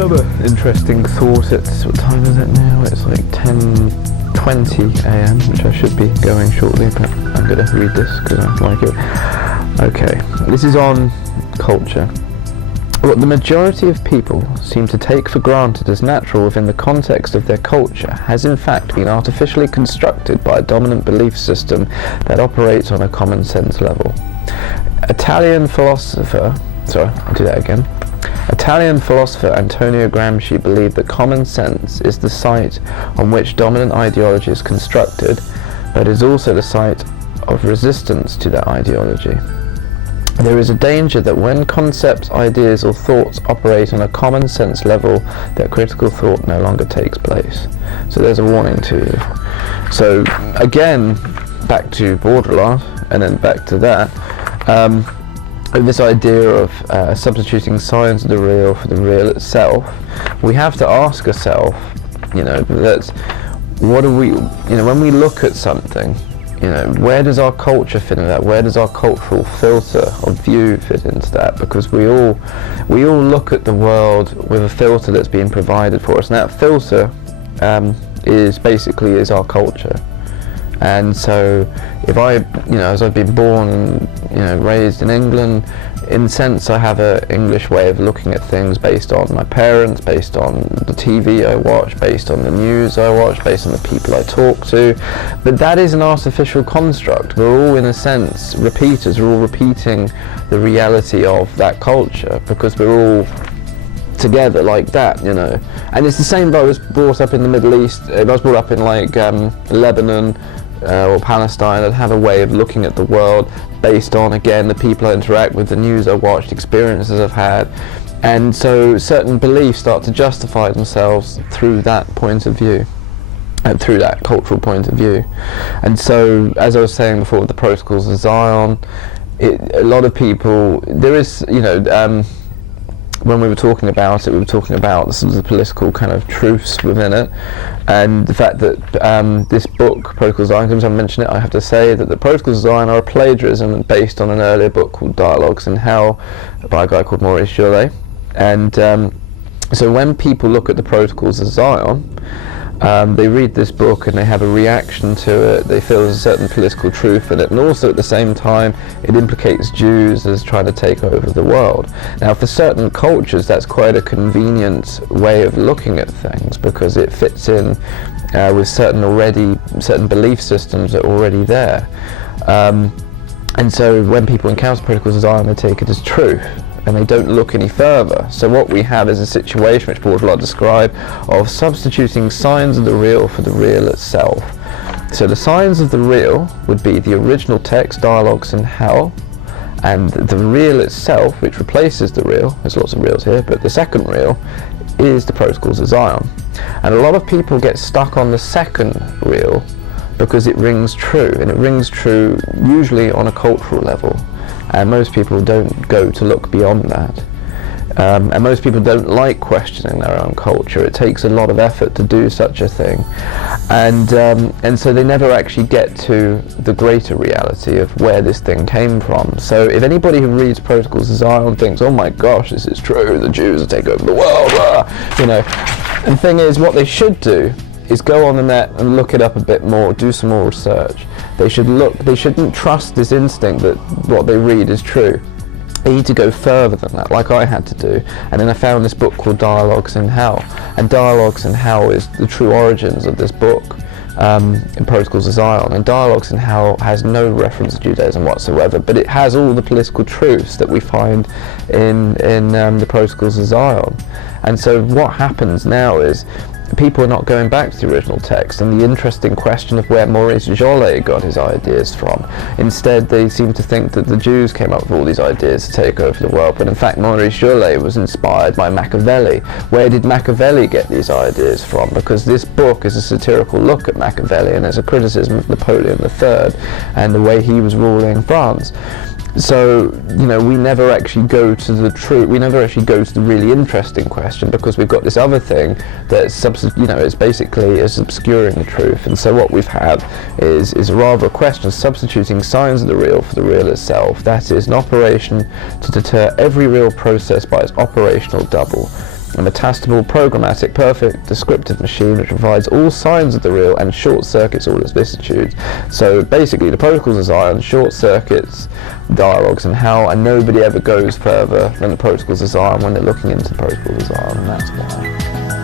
another interesting thought. What time is it now? It's like 10:20 a.m, which I should be going shortly, but I'm going to read this because I like it. Okay, this is on culture. What the majority of people seem to take for granted as natural within the context of their culture has in fact been artificially constructed by a dominant belief system that operates on a common sense level. Italian philosopher Antonio Gramsci believed that common sense is the site on which dominant ideology is constructed, but is also the site of resistance to that ideology. There is a danger that when concepts, ideas or thoughts operate on a common sense level, that critical thought no longer takes place. So there's a warning to you. So again, back to Baudrillards, and then back to that. This idea of substituting signs of the real for the real itself, we have to ask ourselves, that what do we, when we look at something, where does our culture fit into that? Where does our cultural filter or view fit into that? Because we all look at the world with a filter that's being provided for us, and that filter is our culture. And so if as I've been born and raised in England, in a sense I have an English way of looking at things based on my parents, based on the TV I watch, based on the news I watch, based on the people I talk to. But that is an artificial construct. We're all in a sense repeaters, we're all repeating the reality of that culture because we're all together like that, And it's the same if I was brought up in the Middle East, if I was brought up in Lebanon, or Palestine, I'd have a way of looking at the world based on, again, the people I interact with, the news I watched, experiences I've had, and so certain beliefs start to justify themselves through that point of view, and through that cultural point of view. And so, as I was saying before, with the Protocols of Zion, a lot of people, there is, when we were talking about it, we were talking about the sort of the political kind of truths within it, and the fact that this book, Protocols of Zion, since I mentioned it, I have to say that the Protocols of Zion are a plagiarism based on an earlier book called Dialogues in Hell by a guy called Maurice Joly. And so when people look at the Protocols of Zion, they read this book and they have a reaction to it, they feel there's a certain political truth in it, and also at the same time it implicates Jews as trying to take over the world. Now for certain cultures that's quite a convenient way of looking at things because it fits in with certain belief systems that are already there. And so when people encounter Protocols of Zion, they take it as truth, and they don't look any further. So what we have is a situation which Baudrillard described of substituting signs of the real for the real itself. So the signs of the real would be the original text, Dialogues in Hell, and the real itself, which replaces the real. There's lots of reals here, but the second real is the Protocols of Zion. And a lot of people get stuck on the second real because it rings true, and it rings true usually on a cultural level. And most people don't go to look beyond that. And most people don't like questioning their own culture. It takes a lot of effort to do such a thing. And so they never actually get to the greater reality of where this thing came from. So if anybody who reads Protocols of Zion thinks, oh my gosh, this is true, the Jews will take over the world, the thing is, what they should do is go on the net and look it up a bit more, do some more research. They shouldn't trust this instinct that what they read is true. They need to go further than that, like I had to do. And then I found this book called Dialogues in Hell. And Dialogues in Hell is the true origins of this book, in Protocols of Zion. And Dialogues in Hell has no reference to Judaism whatsoever, but it has all the political truths that we find in the Protocols of Zion. And so what happens now is, people are not going back to the original text and the interesting question of where Maurice Joly got his ideas from. Instead, they seem to think that the Jews came up with all these ideas to take over the world, but in fact Maurice Joly was inspired by Machiavelli. Where did Machiavelli get these ideas from? Because this book is a satirical look at Machiavelli, and it's a criticism of Napoleon III and the way he was ruling France. So, we never actually go to the truth, we never actually go to the really interesting question, because we've got this other thing that's, it's basically obscuring the truth. And so what we've had is rather a question substituting signs of the real for the real itself. That is an operation to deter every real process by its operational double. a metastable, programmatic, perfect, descriptive machine which provides all signs of the real and short circuits all its vicissitudes. So basically the protocols design short circuits dialogues and how, and nobody ever goes further than the protocols design when they're looking into the protocol design, and that's why.